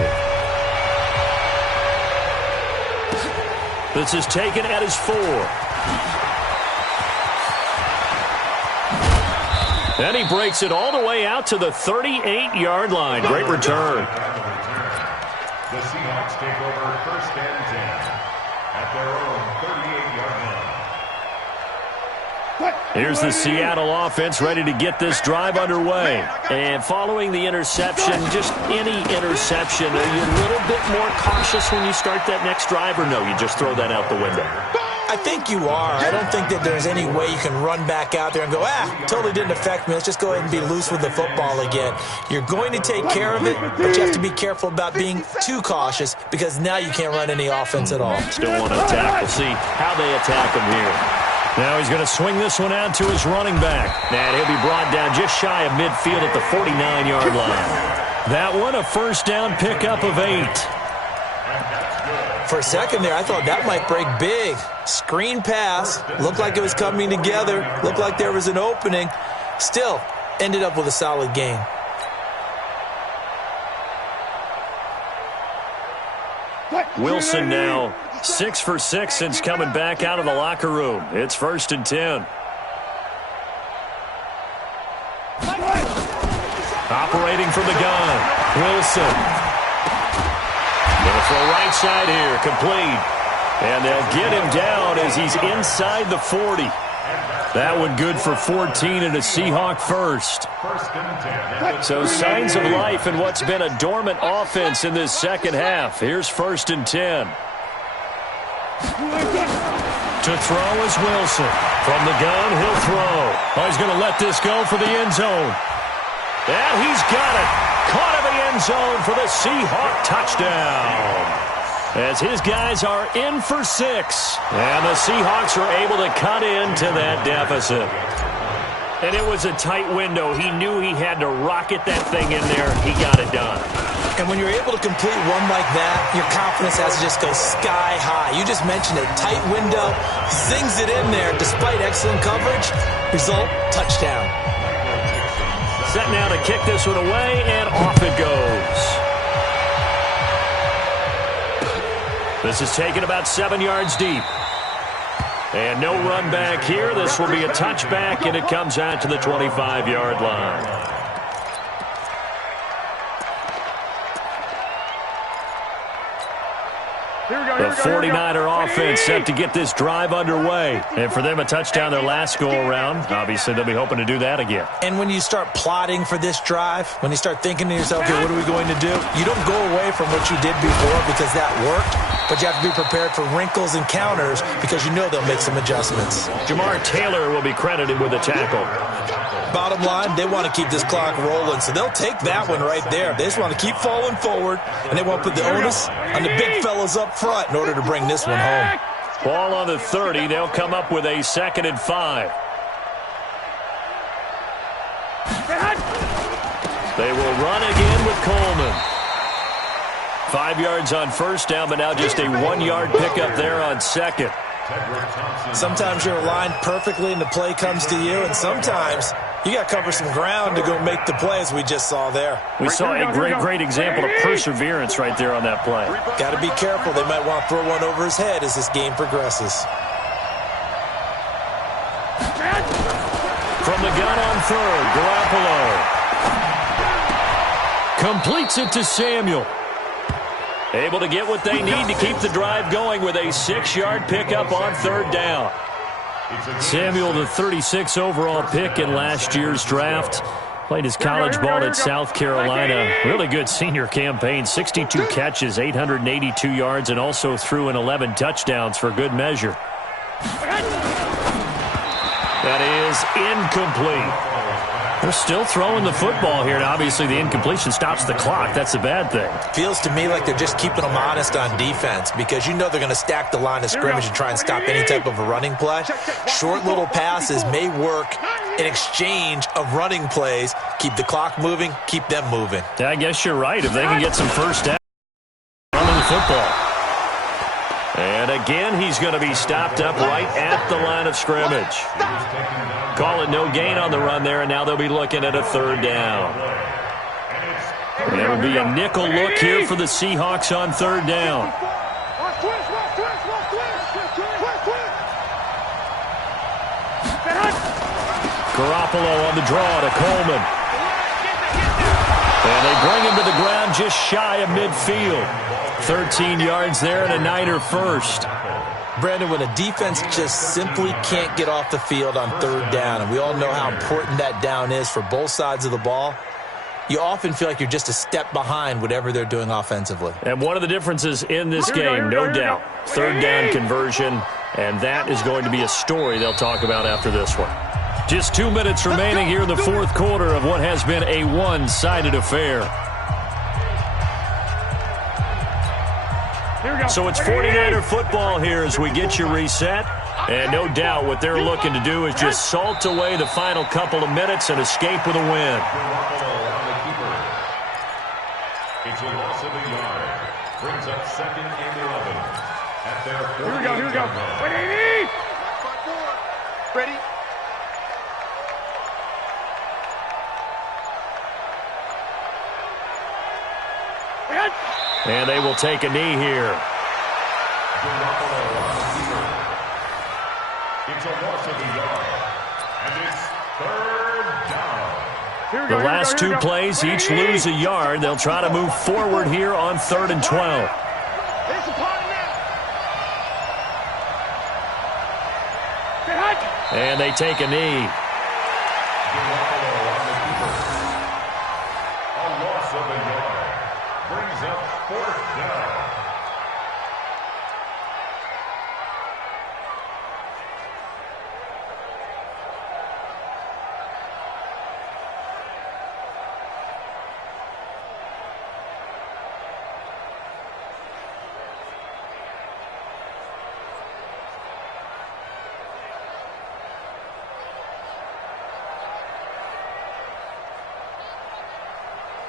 This is taken at his 4. And he breaks it all the way out to the 38-yard line. Great return. The Seahawks take over first and 10 at their own 38-yard line. Here's the Seattle offense ready to get this drive underway. And following the interception, just any interception, are you a little bit more cautious when you start that next drive, or no, you just throw that out the window? I think you are. I don't think that there's any way you can run back out there and go, totally didn't affect me. Let's just go ahead and be loose with the football again. You're going to take care of it, but you have to be careful about being too cautious because now you can't run any offense at all. Still want to attack. We'll see how they attack him here. Now he's going to swing this one out to his running back. And he'll be brought down just shy of midfield at the 49-yard line. That one, a first down pickup of 8. For a second there, I thought that might break big. Screen pass. Looked like it was coming together. Looked like there was an opening. Still, ended up with a solid gain. Wilson now 6 for 6 since coming back out of the locker room. It's first and 10. Operating from the gun. Wilson. Going to throw right side here. Complete. And they'll get him down as he's inside the 40. That one good for 14 and a Seahawk first. So signs of life in what's been a dormant offense in this second half. Here's first and 10. To throw is Wilson. From the gun, he'll throw. Oh, he's going to let this go for the end zone. And he's got it. Caught in the end zone for the Seahawk touchdown. As his guys are in for 6. And the Seahawks are able to cut into that deficit. And it was a tight window. He knew he had to rocket that thing in there. He got it done. And when you're able to complete one like that, your confidence has to just go sky high. You just mentioned a tight window. Zings it in there despite excellent coverage. Result, touchdown. Set now to kick this one away, and off it goes. This is taken about 7 yards deep. And no run back here. This will be a touchback, and it comes out to the 25-yard line. The 49er offense set to get this drive underway. And for them, a touchdown their last go-around. Obviously, they'll be hoping to do that again. And when you start plotting for this drive, when you start thinking to yourself, okay, what are we going to do? You don't go away from what you did before because that worked, but you have to be prepared for wrinkles and counters because you know they'll make some adjustments. Jamar Taylor will be credited with a tackle. Bottom line, they want to keep this clock rolling, so they'll take that one right there. They just want to keep falling forward, and they want to put the onus on the big fellas up front in order to bring this one home. Ball on the 30. They'll come up with a 2nd and 5. They will run again with Coleman. 5 yards on first down, but now just a 1-yard pickup there on second. Sometimes you're aligned perfectly and the play comes to you, and sometimes you got to cover some ground to go make the play, as we just saw there. We saw a great example of perseverance right there on that play. Got to be careful. They might want to throw one over his head as this game progresses. From the gun on third, Garoppolo completes it to Samuel. Able to get what they need to keep the drive going with a 6-yard pickup on third down. Samuel, the 36 overall pick in last year's draft, played his college ball at South Carolina. Really good senior campaign, 62 catches, 882 yards, and also threw in 11 touchdowns for good measure. That is incomplete. They're still throwing the football here, and obviously the incompletion stops the clock. That's a bad thing. Feels to me like they're just keeping them honest on defense, because you know they're going to stack the line of scrimmage and try and stop any type of a running play. Short little passes may work in exchange of running plays. Keep the clock moving, keep them moving. Yeah, I guess you're right. If they can get some first down, running the football. And again, he's going to be stopped up right at the line of scrimmage. Call it no gain on the run there, and now they'll be looking at a third down. And there will be a nickel look here for the Seahawks on third down. Garoppolo on the draw to Coleman. And they bring him to the ground just shy of midfield. 13 yards there and a Niner first. Brandon, when a defense just simply can't get off the field on third down, and we all know how important that down is for both sides of the ball, you often feel like you're just a step behind whatever they're doing offensively. And one of the differences in this game, no doubt, third down conversion, and that is going to be a story they'll talk about after this one. Just 2 minutes remaining here in the fourth quarter of what has been a one-sided affair. So it's 49er football here as we get you reset. And no doubt what they're looking to do is just salt away the final couple of minutes and escape with a win. It's a loss of a yard. Brings up second and 11. At their Here we go. Ready? And they will take a knee here. It's a loss of a yard. And it's third down. The last two plays each lose a yard. They'll try to move forward here on 3rd and 12. And they take a knee. A loss of a yard. Brings up 4th down.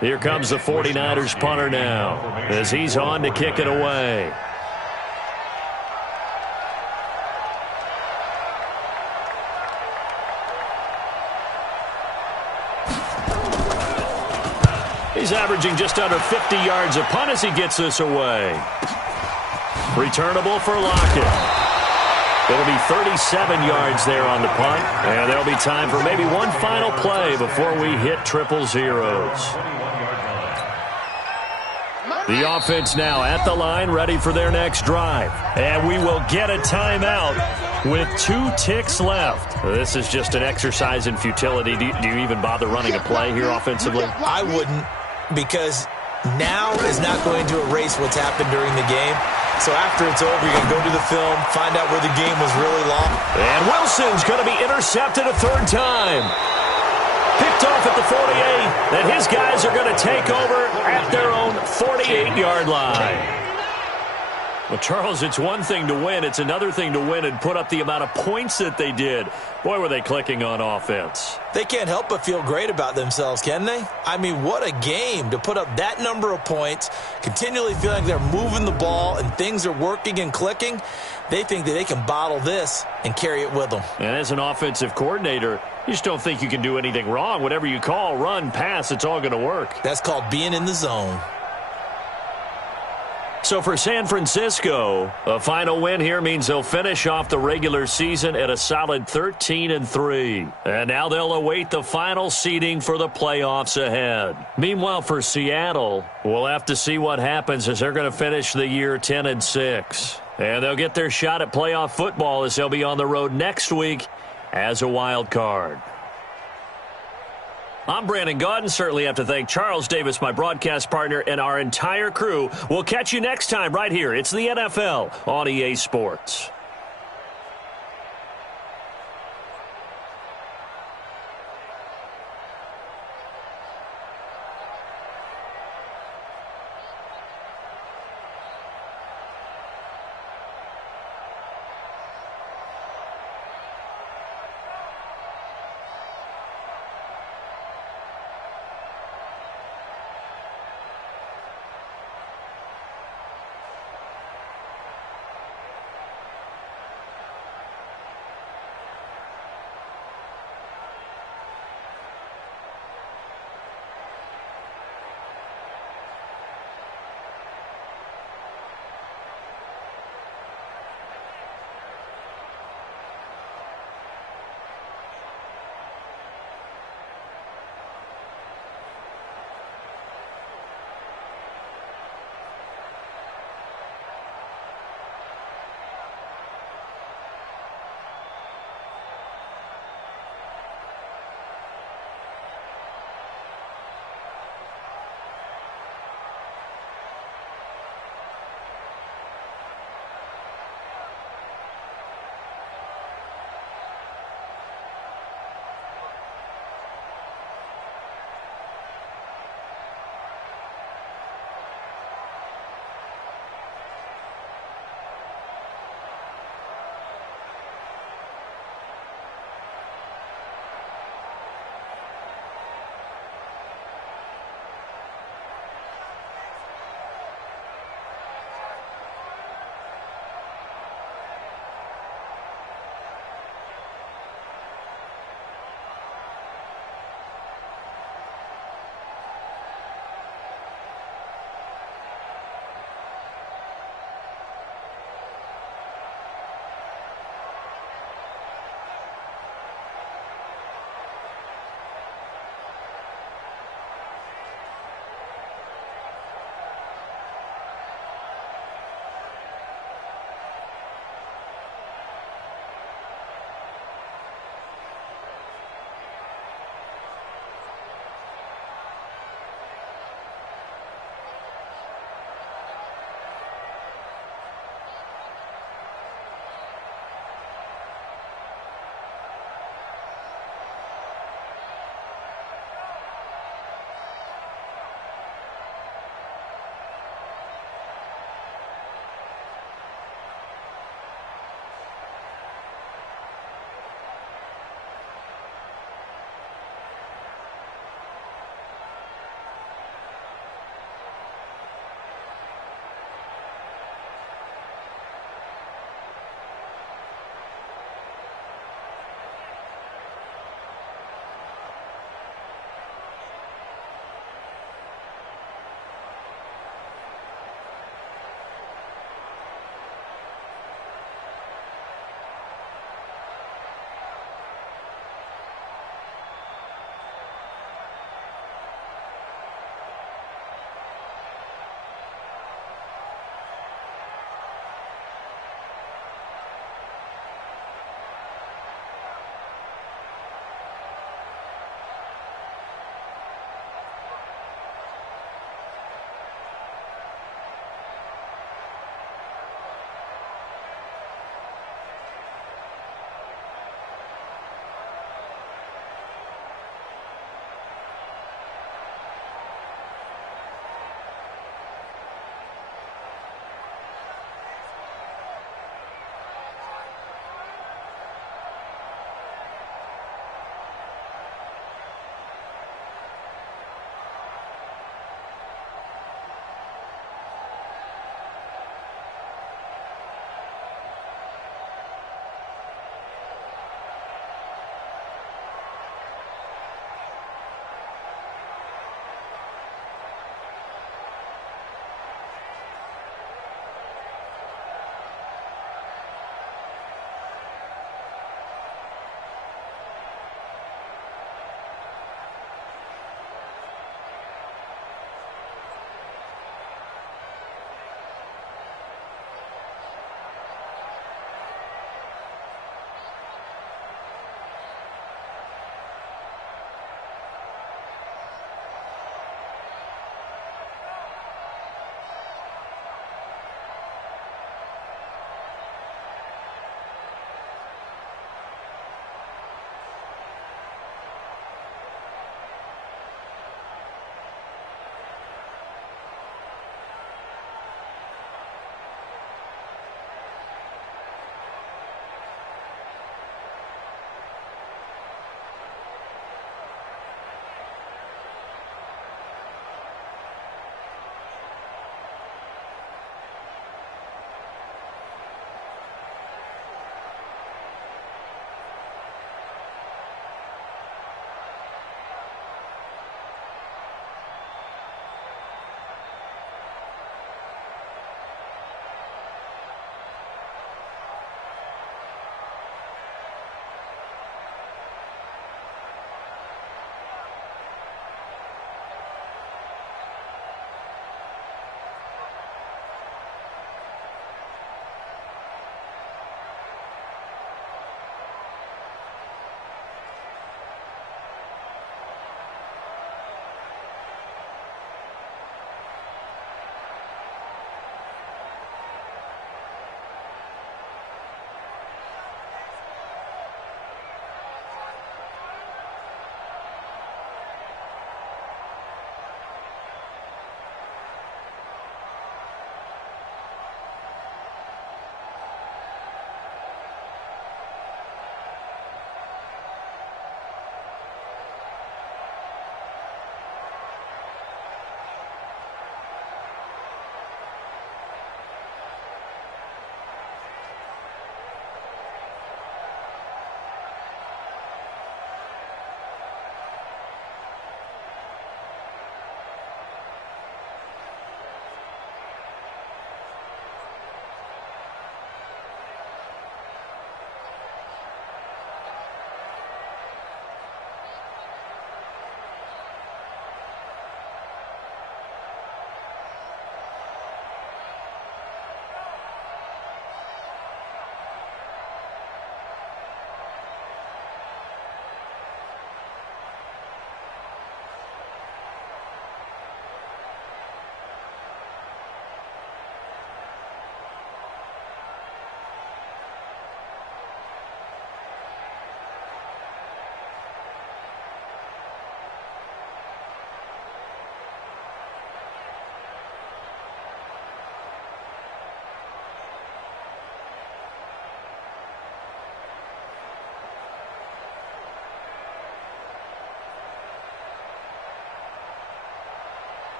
Here comes the 49ers punter now as he's on to kick it away. He's averaging just under 50 yards a punt as he gets this away. Returnable for Lockett. It'll be 37 yards there on the punt, and there'll be time for maybe one final play before we hit triple zeros. The offense now at the line, ready for their next drive. And we will get a timeout with 2 ticks left. This is just an exercise in futility. Do you even bother running a play here offensively? I wouldn't, because now is not going to erase what's happened during the game. So after it's over, you're going to go to the film, find out where the game was really long. And Wilson's going to be intercepted a 3rd time. Picked off at the 48, and his guys are going to take over at their own 48-yard line. Well, Charles, it's one thing to win. It's another thing to win and put up the amount of points that they did. Boy, were they clicking on offense. They can't help but feel great about themselves, can they? I mean, what a game to put up that number of points, continually feeling they're moving the ball and things are working and clicking. They think that they can bottle this and carry it with them. And as an offensive coordinator, you just don't think you can do anything wrong. Whatever you call, run, pass, it's all going to work. That's called being in the zone. So for San Francisco, a final win here means they'll finish off the regular season at a solid 13-3. And now they'll await the final seeding for the playoffs ahead. Meanwhile, for Seattle, we'll have to see what happens as they're going to finish the year 10-6. And they'll get their shot at playoff football as they'll be on the road next week as a wild card. I'm Brandon Gaudin. Certainly have to thank Charles Davis, my broadcast partner, and our entire crew. We'll catch you next time right here. It's the NFL on EA Sports.